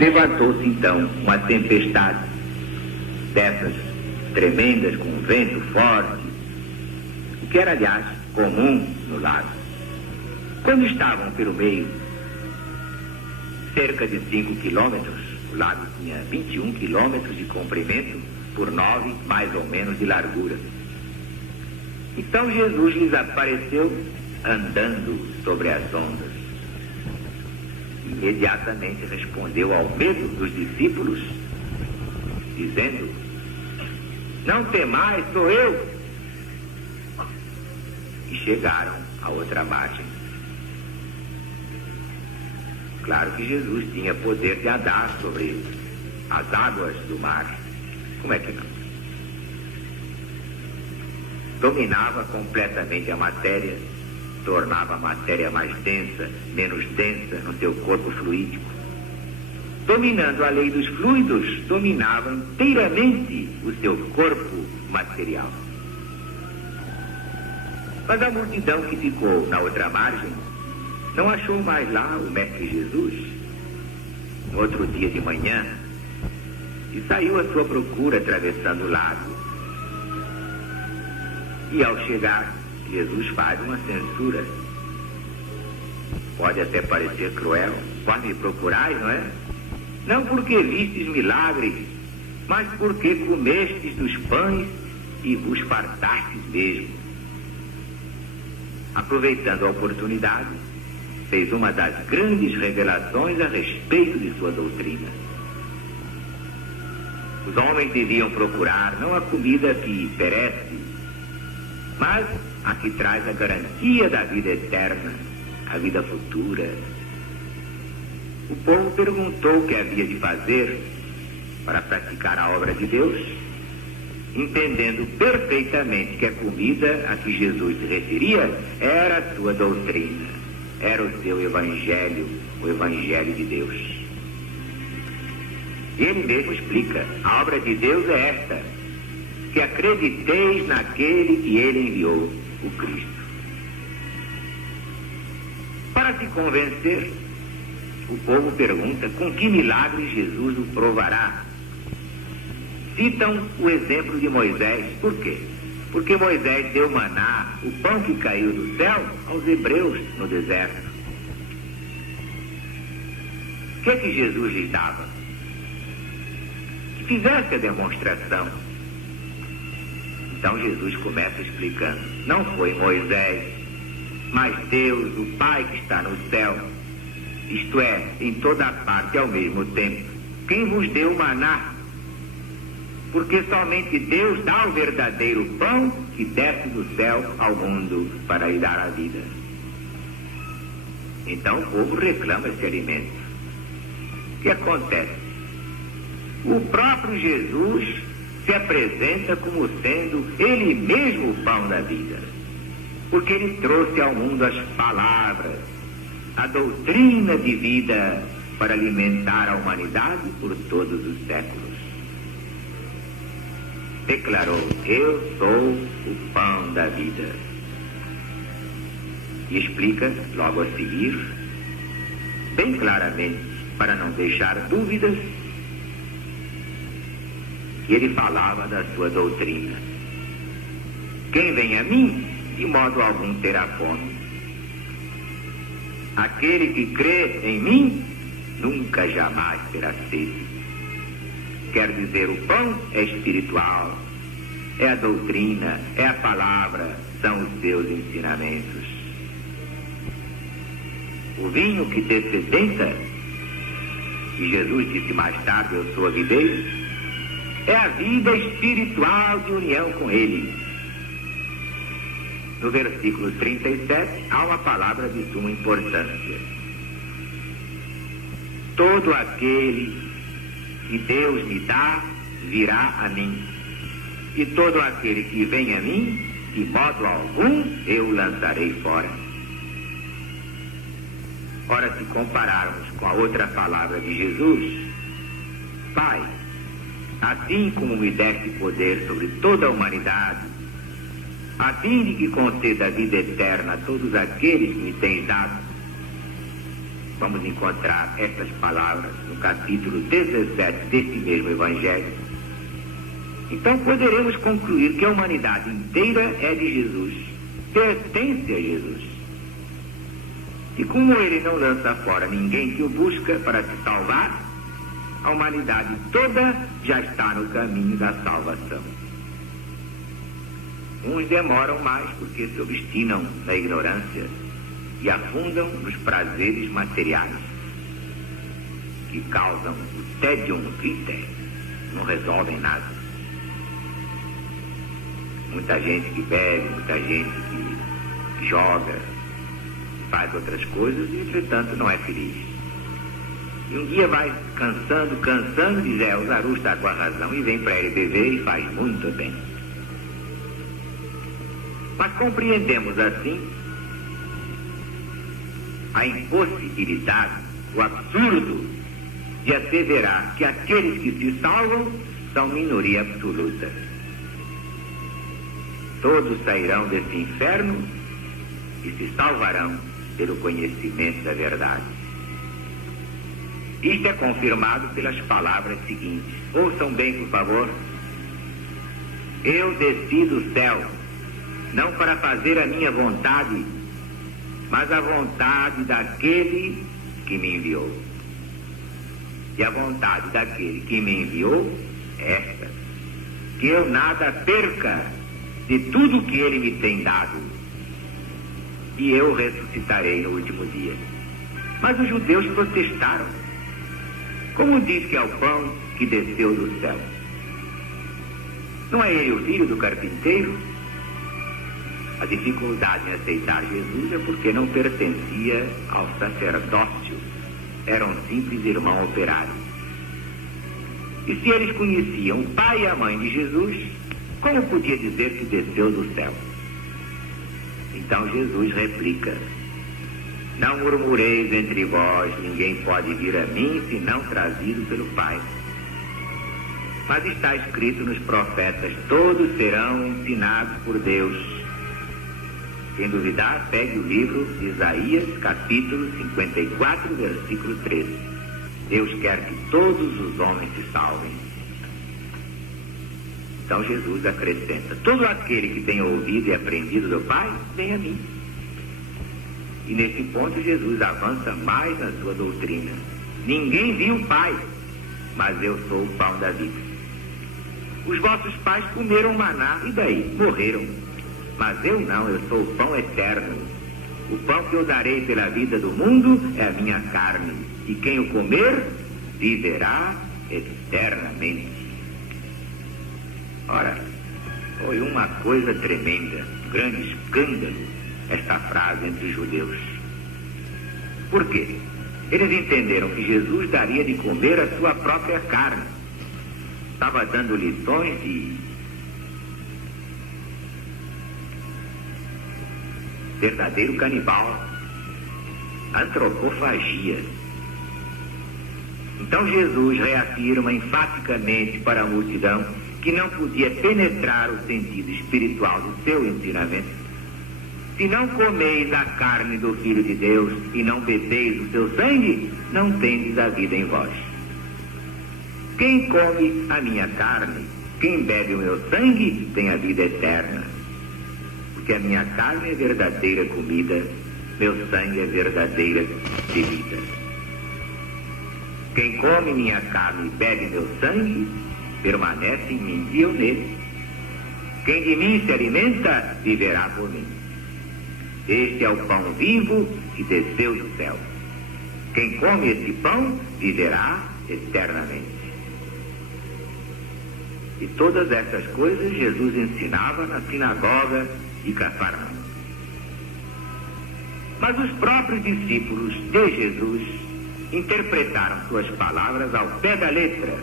Levantou-se então uma tempestade dessas tremendas, com vento forte, o que era, aliás, comum no lago. Quando estavam pelo meio, cerca de 5 quilômetros, o lago tinha 21 quilômetros de comprimento por 9, mais ou menos, de largura. Então Jesus lhes apareceu andando sobre as ondas. Imediatamente respondeu ao medo dos discípulos, dizendo: não temais, sou eu. E chegaram à outra margem. Claro que Jesus tinha poder de andar sobre as águas do mar. Como é que não? Dominava completamente a matéria, tornava a matéria mais densa, menos densa no seu corpo fluídico. Dominando a lei dos fluidos, dominava inteiramente o seu corpo material. Mas a multidão que ficou na outra margem não achou mais lá o Mestre Jesus. No outro dia de manhã, e saiu à sua procura atravessando o lago. E ao chegar, Jesus faz uma censura. Pode até parecer cruel. Quase me procurais, não é? Não porque vistes milagres, mas porque comestes dos pães e vos fartastes mesmo. Aproveitando a oportunidade, fez uma das grandes revelações a respeito de sua doutrina. Os homens deviam procurar não a comida que perece, mas a que traz a garantia da vida eterna, a vida futura. O povo perguntou o que havia de fazer para praticar a obra de Deus, entendendo perfeitamente que a comida a que Jesus se referia era a sua doutrina, era o seu evangelho, o evangelho de Deus. E ele mesmo explica: a obra de Deus é esta, que acrediteis naquele que ele enviou, o Cristo. Para se convencer, o povo pergunta com que milagre Jesus o provará. Citam o exemplo de Moisés. Por quê? Porque Moisés deu maná, o pão que caiu do céu, aos hebreus no deserto. O que é que Jesus lhes dava? Que fizesse a demonstração. Então Jesus começa explicando: não foi Moisés, mas Deus, o Pai que está no céu, isto é, em toda parte ao mesmo tempo, quem vos deu o maná. Porque somente Deus dá o verdadeiro pão que desce do céu ao mundo para lhe dar a vida. Então o povo reclama esse alimento. O que acontece? O próprio Jesus se apresenta como sendo ele mesmo o pão da vida, porque ele trouxe ao mundo as palavras, a doutrina de vida para alimentar a humanidade por todos os séculos. Declarou: eu sou o pão da vida. E explica logo a seguir, bem claramente, para não deixar dúvidas, que ele falava da sua doutrina. Quem vem a mim, de modo algum terá fome. Aquele que crê em mim, nunca jamais terá sede. Quer dizer, o pão é espiritual, é a doutrina, é a palavra, são os seus ensinamentos. O vinho que descedenta, e Jesus disse mais tarde: eu sou a videira, é a vida espiritual de união com Ele. No versículo 37, há uma palavra de suma importância: todo aquele que Deus me dá, virá a mim. E todo aquele que vem a mim, de modo algum, eu lançarei fora. Ora, se compararmos com a outra palavra de Jesus: Pai, assim como me deste poder sobre toda a humanidade, a fim de que conceda a vida eterna a todos aqueles que me tens dado, vamos encontrar estas palavras no capítulo 17 desse mesmo Evangelho. Então poderemos concluir que a humanidade inteira é de Jesus, pertence a Jesus. E como ele não lança fora ninguém que o busca para se salvar, a humanidade toda já está no caminho da salvação. Uns demoram mais porque se obstinam na ignorância e afundam nos prazeres materiais que causam o tédium vitae, não resolvem nada. Muita gente que bebe, muita gente que joga, faz outras coisas e, entretanto, não é feliz. E um dia vai cansando, diz, o Zaru está com a razão, e vem para ele beber e faz muito bem. Mas compreendemos assim a impossibilidade, o absurdo de asseverar que aqueles que se salvam são minoria absoluta. Todos sairão desse inferno e se salvarão pelo conhecimento da verdade. Isto é confirmado pelas palavras seguintes. Ouçam bem, por favor. Eu desci do céu, não para fazer a minha vontade, mas a vontade daquele que me enviou. E a vontade daquele que me enviou é esta: que eu nada perca de tudo que ele me tem dado, e eu ressuscitarei no último dia. Mas os judeus protestaram. Como diz que é o pão que desceu do céu? Não é ele o filho do carpinteiro? A dificuldade em aceitar Jesus é porque não pertencia ao sacerdócio, era um simples irmão operário. E se eles conheciam o pai e a mãe de Jesus, como podia dizer que desceu do céu? Então Jesus replica: não murmureis entre vós, ninguém pode vir a mim senão trazido pelo Pai. Mas está escrito nos profetas: todos serão ensinados por Deus. Quem duvidar, pegue o livro de Isaías, capítulo 54, versículo 13. Deus quer que todos os homens se salvem. Então Jesus acrescenta: todo aquele que tem ouvido e aprendido do Pai, vem a mim. E nesse ponto Jesus avança mais na sua doutrina. Ninguém viu o Pai, mas eu sou o pão da vida. Os vossos pais comeram maná e daí? Morreram. Mas eu não, eu sou o pão eterno. O pão que eu darei pela vida do mundo é a minha carne, e quem o comer viverá eternamente. Ora, foi uma coisa tremenda, um grande escândalo, esta frase entre os judeus. Por quê? Eles entenderam que Jesus daria de comer a sua própria carne. Estava dando lições de verdadeiro canibal, antropofagia. Então Jesus reafirma enfaticamente para a multidão que não podia penetrar o sentido espiritual do seu ensinamento. Se não comeis a carne do Filho de Deus e não bebeis o seu sangue, não tendes a vida em vós. Quem come a minha carne, quem bebe o meu sangue, tem a vida eterna. Porque a minha carne é verdadeira comida, meu sangue é verdadeira bebida. Quem come minha carne e bebe meu sangue, permanece em mim e eu nele. Quem de mim se alimenta, viverá por mim. Este é o pão vivo que desceu do céu. Quem come esse pão, viverá eternamente. E todas essas coisas Jesus ensinava na sinagoga de Cafarnaum. Mas os próprios discípulos de Jesus interpretaram suas palavras ao pé da letra.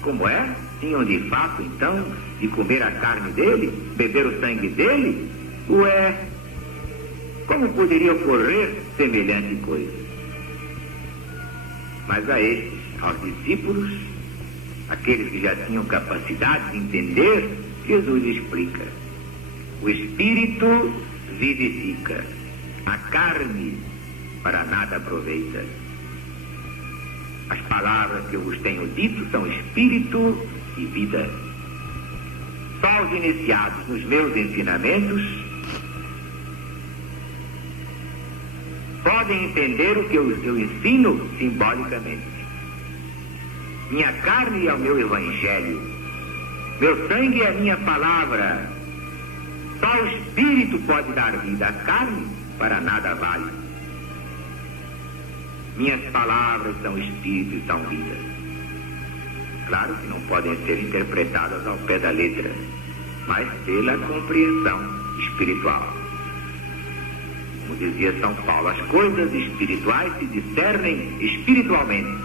Como é? Tinham de fato, então, de comer a carne dele, beber o sangue dele? Ué, como poderia ocorrer semelhante coisa? Mas a estes, aos discípulos, aqueles que já tinham capacidade de entender, Jesus explica: o Espírito vivifica, a carne para nada aproveita. As palavras que eu vos tenho dito são espírito e vida. Só os iniciados nos meus ensinamentos podem entender o que eu ensino simbolicamente. Minha carne é o meu evangelho, meu sangue é a minha palavra. Só o espírito pode dar vida, a carne para nada vale. Minhas palavras são espírito e são vida. Claro que não podem ser interpretadas ao pé da letra, mas pela compreensão espiritual. Como dizia São Paulo, as coisas espirituais se discernem espiritualmente.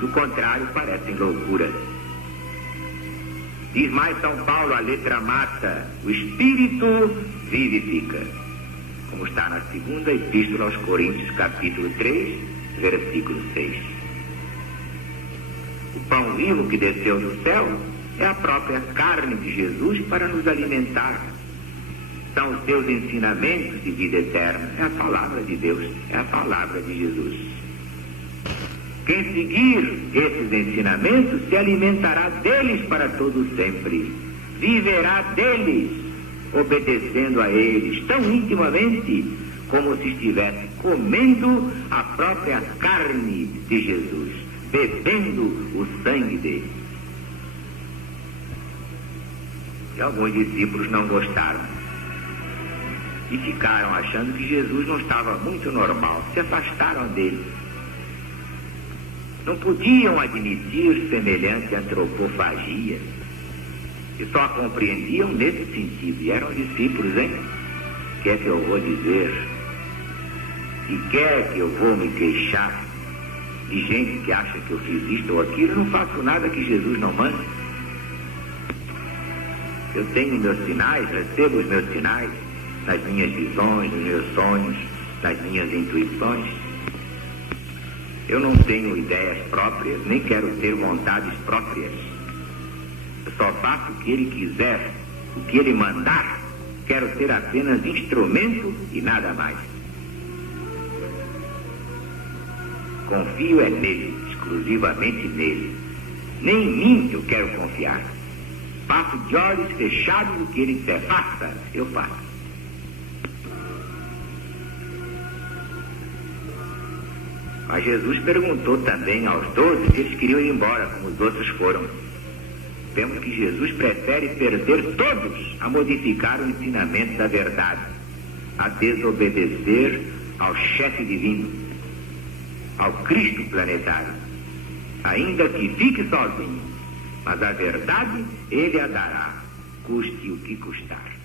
Do contrário, parecem loucura. Diz mais São Paulo, a letra mata, o espírito vivifica. Como está na segunda epístola aos Coríntios, capítulo 3, versículo 6. O pão vivo que desceu do céu é a própria carne de Jesus para nos alimentar. São os seus ensinamentos de vida eterna. É a palavra de Deus, é a palavra de Jesus. Quem seguir esses ensinamentos se alimentará deles para todo sempre. Viverá deles, obedecendo a eles tão intimamente como se estivesse comendo a própria carne de Jesus, bebendo o sangue dele. E alguns discípulos não gostaram e ficaram achando que Jesus não estava muito normal, se afastaram dele. Não podiam admitir semelhante antropofagia e só compreendiam nesse sentido. E eram discípulos, hein? O que é que eu vou dizer? E quer que eu vou me queixar de gente que acha que eu fiz isto ou aquilo? Eu não faço nada que Jesus não manda. Eu tenho meus sinais, recebo os meus sinais nas minhas visões, nos meus sonhos, nas minhas intuições. Eu não tenho ideias próprias, nem quero ter vontades próprias. Eu só faço o que ele quiser, o que ele mandar. Quero ser apenas instrumento e nada mais. Confio é nele, exclusivamente nele. Nem em mim eu quero confiar. Faço de olhos fechados o que ele disser. Faça, eu faço. Mas Jesus perguntou também aos 12 se eles queriam ir embora, como os outros foram. Vemos que Jesus prefere perder todos a modificar o ensinamento da verdade, a desobedecer ao chefe divino, ao Cristo planetário, ainda que fique sozinho, mas a verdade ele a dará, custe o que custar.